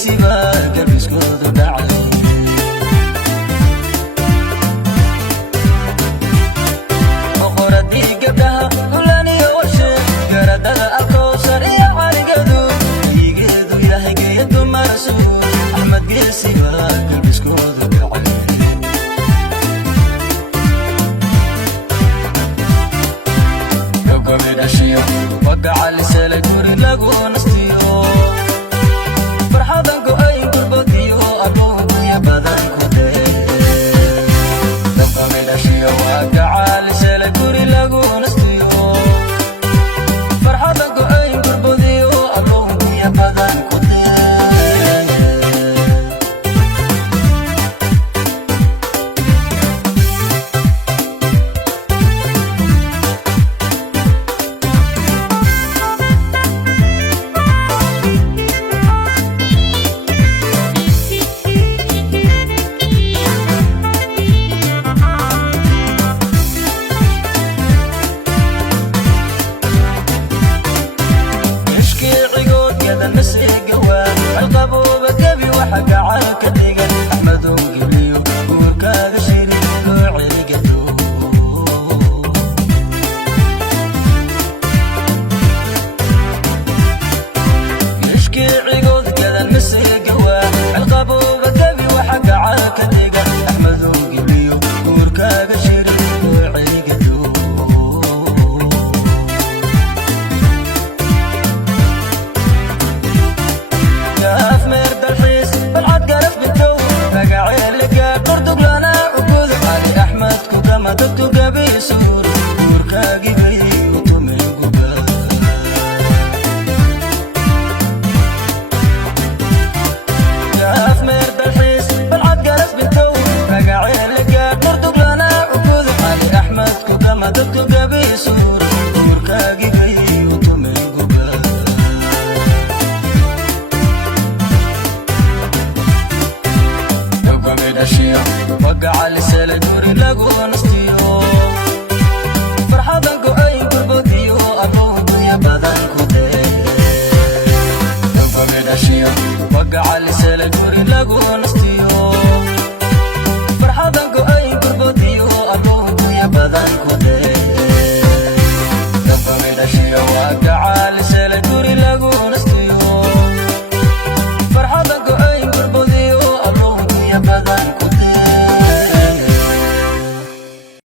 geesiba garbiskoodu dhacay boqoradii gabdhaha hulaniyo warshe garadada alkowsar iyo carigadu dhiigeedu yahay geeya dumar suud axmed geesiba garbiskoodu dhacay gabidhashiyo wagaca liselay guri lagu nastiyo farxadan go'ayn gurbadiyo agoonkuya badan ku day gabidhashiyo wagaca liselay guri lagu nastiyo farxadan go'ayn gurbadiyo agoonkuya badan ku day وقع لسالي دوري لاقو نستيو فرحادا قوين قربوديو أقود يا بدن كودي وقع لسالي دوري لاقو نستيو فرحادا قوين قربوديو أقود يا بدن كودي